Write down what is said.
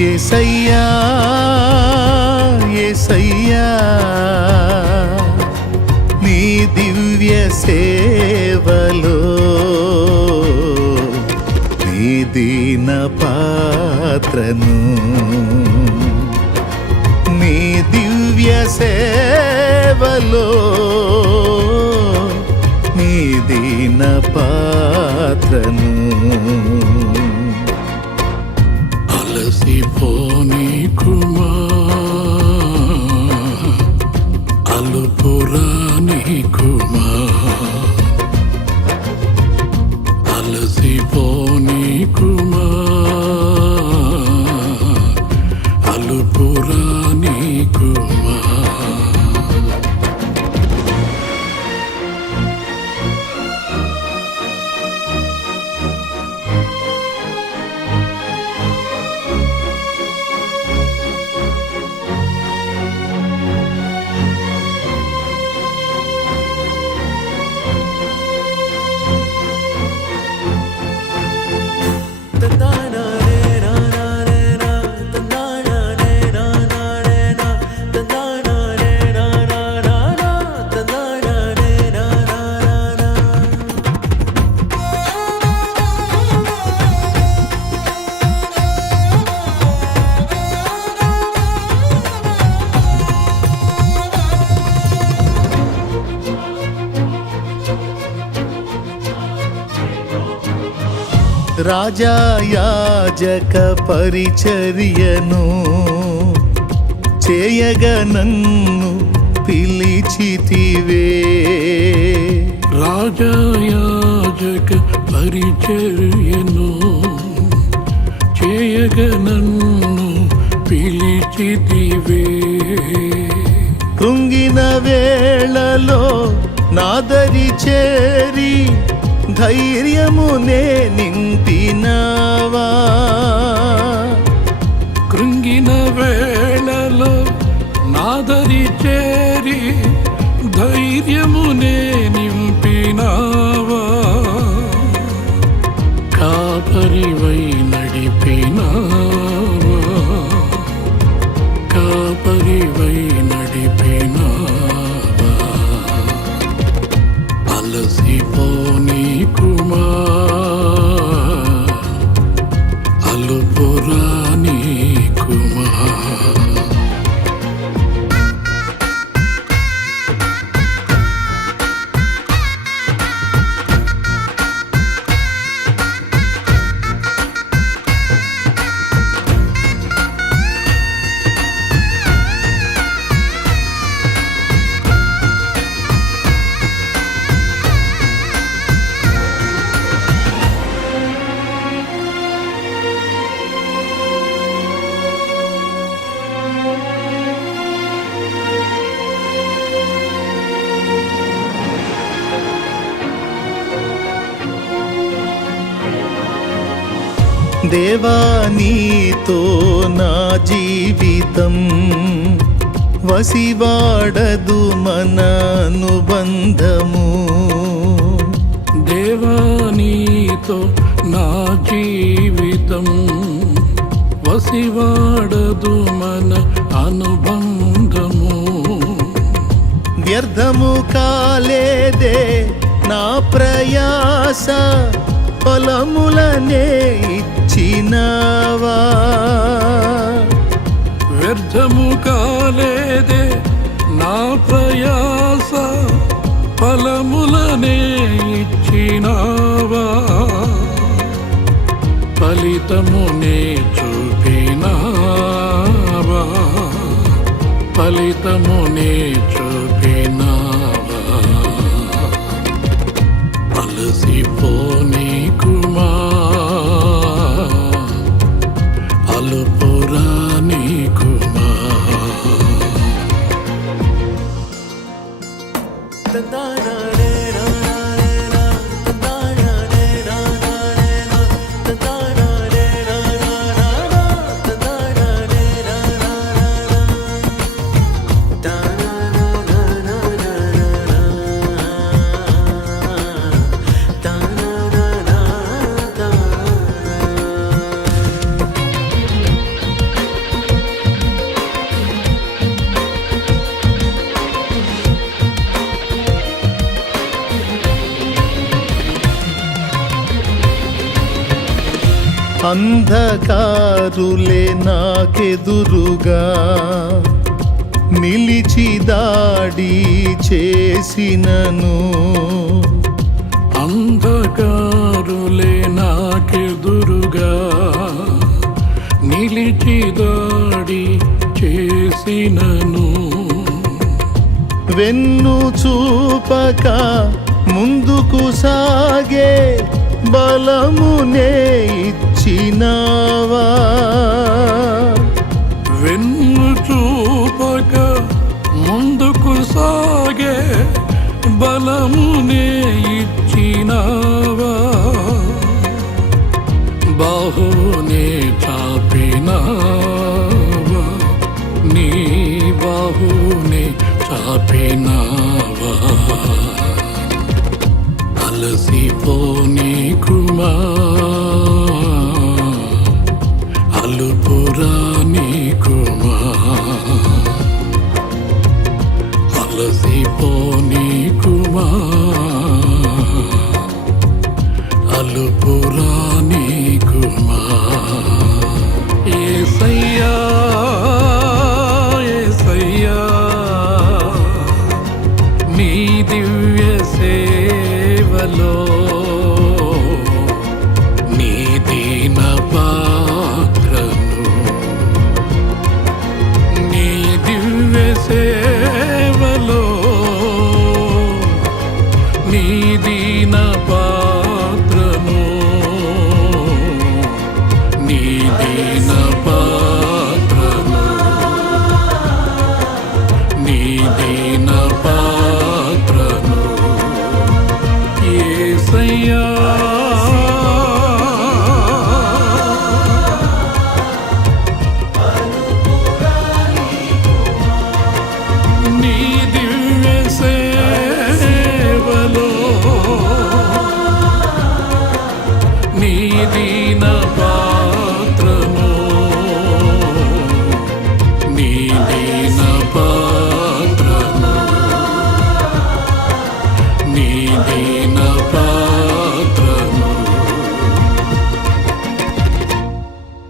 యేసయ్యా యేసయ్యా నీ దివ్య సేవలో నీ దీన పాత్రను నీ దివ్య సేవలో నీ దీన పాత్రను అలసిపోని కుమా అలుపురాని కుమా అలసిపోని కుమా అలుపురాని కుమా రాజా యాజక పరిచర్యను చేయగా నన్ను పిలిచితివే రాజా యాజక పరిచర్యను చేయగా నన్ను పిలిచితివే కృంగిన వేళలో నాదరి చేరి ధైర్యమునే నింపినావా కృంగిన వేళలో నాదరి చేరి ధైర్యమునే నింపినావా కాపరివై నడిపినావా కాపరివై నడిపినావా అలసిపోని కుమా అలుపురాని కుమా దేవా నీతో నా జీవితం వసివాడదు మన అనుబంధము దేవా నీతో నా జీవితం వసివాడదు మన అనుబంధము వ్యర్థము కాలేదే నా ప్రయాస ఫలములనే ఇచ్చినావా వ్యర్థము కాలేదే నా ప్రయాస ఫలములనే ఇచ్చినావా ఫలితమునే చూపినావా ఫలితమునే చూపినావా అలసిపోని కుమా అలుపురాని కుమా అంధకారులే నాకెదురుగా నిలిచి దాడి చేసినను అంధకారులే నాకెదురుగా నిలిచి దాడి చేసినను వెన్ను చూపక ముందుకు సాగే బలమునే ఇచ్చినావా వెన్ను చూపక ముందుకు సాగే బలమునే ఇచ్చినావా బాహునే చాపినావా నీ బాహునే చాపినావా అలసిపోనీకుమా అలుపురానీకుమా అలసిపోనీకుమా అలుపురానీకుమా యేసయ్యా యేసయ్యా నీ దివ్య సేవలో నీ దీన పాత్రను నీ దివ్య సేవలో నీ దీన పాత్రను నీ దీన పాత్రను నీ దీన పాత్రను యేసయ్యా నీ దివ్య సేవలో నీ దీన